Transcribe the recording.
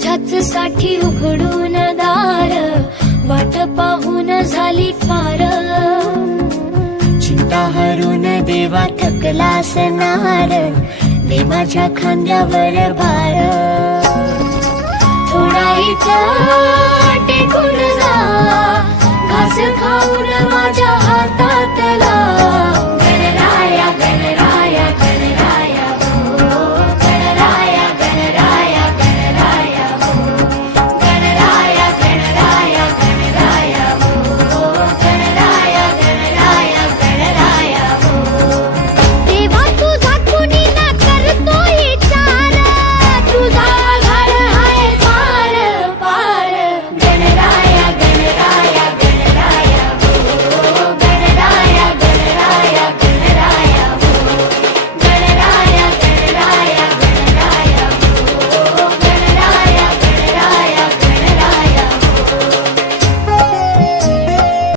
तुझ्याच साठी उघडून दार, वाट पाहून झाली फार। चिंता हरून देवा थकला असणार, दे माझ्या खांद्यावर भार। थोडा इथं टेकून जा, घास खाऊन माझ्या